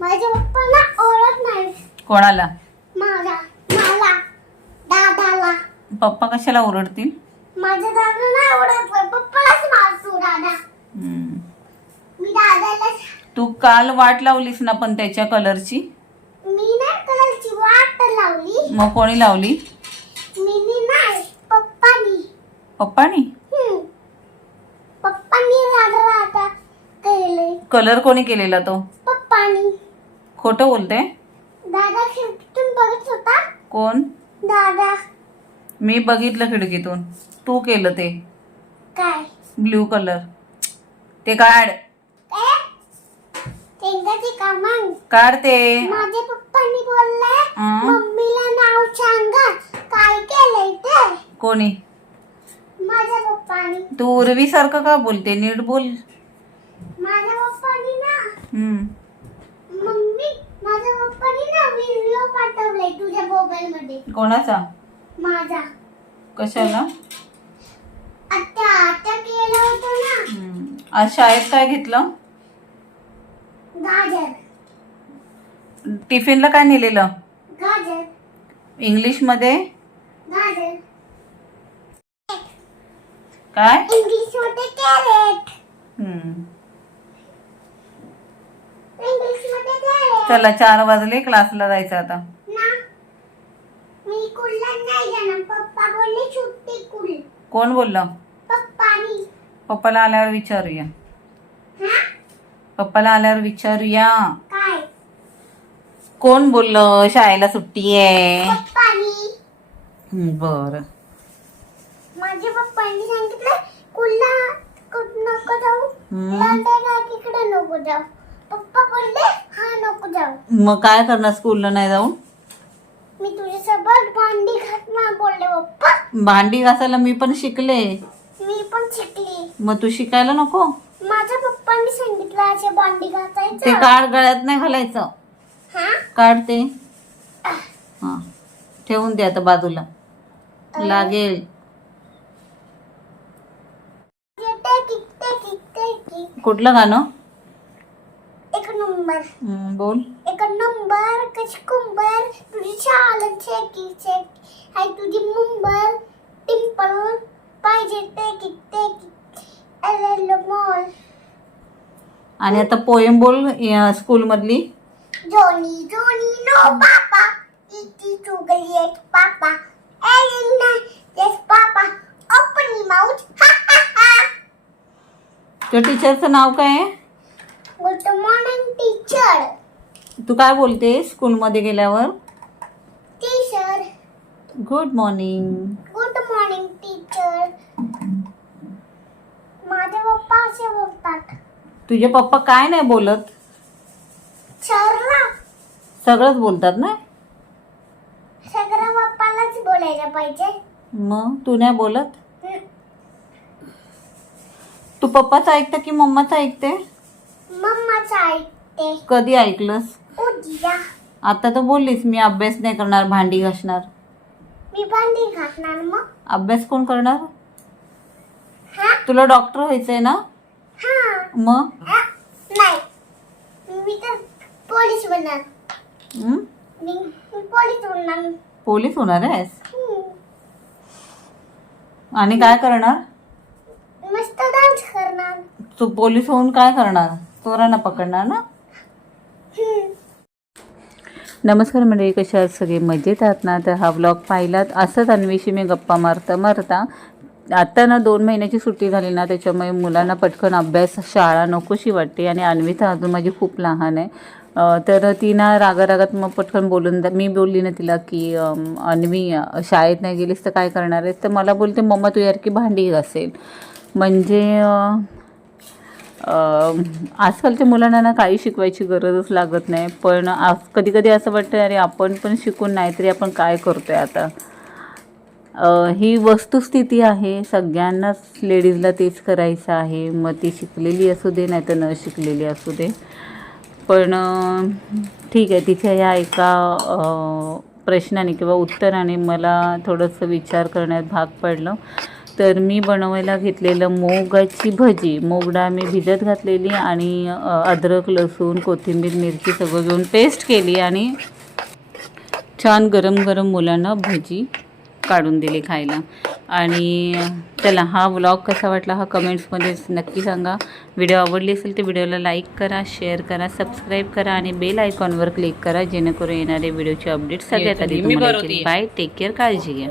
माझ्या पप्पाला ओळख नाही. कोणाला? मला दादाला. पप्पा कशाला ओरडतील? माझ्या दादा नाही ओळखलं, पप्पालाच मारतो दादा. मी दादाला. तू काल वाट लावलीस ना पण त्याच्या कलरची? मी नाही कलरची वाट लावली. मग कोणी लावली? मी नाही, पप्पानी. पप्पानी? पप्पानी दादा केले. कलर कोणी केलेला तो? पप्पानी. खोटं बोलते? दादा खिडकीतून बघत होता. कोण? दादा. मी बघितलं खिडकीतून. तू केलं ते काय? Blue colour. ते काढ. तेंगाची कामं काढ ते. माझ्या पप्पानी बोलले हं? मम्मीला नाव सांगा काय केलंय ते. कोणी? माझ्या पप्पानी. तू उर्वी सारखं का बोलते? नीट बोल. माझ्या पप्पानी ना हम्म. मम्मी माझ्या पप्पानी ना व्हिडिओ पाठवलाय तुझ्या मोबाईल मध्ये. कोणाचा? माझा. कशाला? आता केलं होतं ना. आज शाळेत काय घेतलं? गाजर. टिफिनला काय नेलेलं? गाजर. इंग्लिश मध्ये गाजर. काय? इंग्लिश मध्ये कॅरेट. इंग्लिश मध्ये कॅरेट. चला 4 वाजले, क्लासला जायचं आता. ना मी कुल्ला नाही जाणार. पप्पा बोलले सुट्टी कुल. कोण बोललं? पप्पानी. पप्पाला आल्यावर विचारूया. हा? पप्पाला आल्यावर विचारूया. काय? कोण बोललं शाळेला सुट्टी आहे? पप्पानी. बर. माझ्या पप्पांनी सांगितलं कुल्ला नको जाऊ. हम्म. लांडा नको जाऊ. पप्पा बोलले हा नको जाऊ. मग काय करणार स्कूलला नाही जाऊन? मी तुझ्यासोबत भांडी घासणार बोलले पप्पा. भांडी घासायला मी पण शिकले. मी पण शिकली. मग तू शिकायला नको? माझ्या पप्पांनी सांगितलं असे भांडी ते घासायचं. काढ, गळ्यात नाही घालायचं. हा? काढ ते. हा, ठेवून दे आता बाजूला. लागेल. कुठलं गाणं? एक नंबर. बोल. एक नंबर कशी कुंबर तुझी शाल चेकी चेक हाय तुझी मुंबर टिंपल पाहिजे टेकी टेकी एल मॉल. आणि आता पोएम बोल स्कूल मधली. जोनी जोनी नो पापा इटी चुगलियट पापा एलिना yes papa open your mouth. त्या टीचरचं नाव काय आहे? Good morning teacher. तू काय बोलते स्कूल मध्ये गेल्यावर? Teacher. Good morning. Good morning teacher. माझे पप्पा असे बोलतात. तुझे पप्पा काय नाही बोलत? सरला सगळंच बोलतात ना. सगळं पप्पालाच बोलायला पाहिजे. मग तू नाही बोलत? तू पप्पाचं ऐकतं की मम्माचं ऐकते? मम्माचं ऐकते. कधी ऐकलंस? उद्या. आता तर बोललीस मी अभ्यास नाही करणार, भांडी घासणार. मी भांडी घासणार मग. अभ्यास कोण करणार? हा? तुला डॉक्टर व्हायचंय ना? हा. मग नाही मी तर पोलीस बनणार. हं? मी पोलीस बनणार. पोलीस होणार आहेस? आणि काय करणार? मस्त डान्स करणार. तू पोलीस होऊन काय करणार? चोरांना पकडणार ना? नमस्कार मंडळी, कशा आहात सगळे? मजेत आहात ना? तर हा व्लॉग पाहिलात. असंच अन्वीशी मी गप्पा मारता आता ना 2 महिन्याची सुट्टी झाली ना, त्याच्यामुळे मुलांना पटकन अभ्यास शाळा नकोशी वाटते. आणि अन्वी तर अजून माझी खूप लहान आहे. तर ती ना रागारागात मग पटकन मी बोलली ना तिला की अन्वी शाळेत नाही गेलीस तर काय करणार आहेस? तर मला बोलते मम्मा तू यारखी भांडी घासेल. म्हणजे आजकालच्या मुलांना ना काही शिकवायची गरजच लागत नाही. पण कधी कधी असं वाटतं अरे आपण पण शिकून नाही तरी आपण काय करतोय आता. ही वस्तुस्थिती आहे. सगळ्यांनाच लेडीजला तेच करायचं आहे. मग ती शिकलेली असू दे नाही तर न शिकलेली असू दे. पण ठीक आहे, तिच्या या एका प्रश्नाने किंवा उत्तराने मला थोडंसं विचार करण्यात भाग पडलं. तर मी बनवायला घेतलेलं मुगाची भजी. मूग डाळ मी भिजत घातलेली आणि अद्रक, लसूण, कोथिंबीर, मिरची सगळं घेऊन पेस्ट केली आणि छान गरम गरम मुलांना भजी काढून दिली खायला. आणि चला, हा व्लॉग कसा वाटला हा कमेंट्समध्ये नक्की सांगा. व्हिडिओ आवडली असेल तर व्हिडिओला लाईक करा, शेअर करा, सबस्क्राईब करा आणि बेल आयकॉनवर क्लिक करा जेणेकरून येणारे व्हिडिओचे अपडेट सगळ्यात आधी तुम्हाला येतील. बाय, टेक केअर, काळजी घ्या.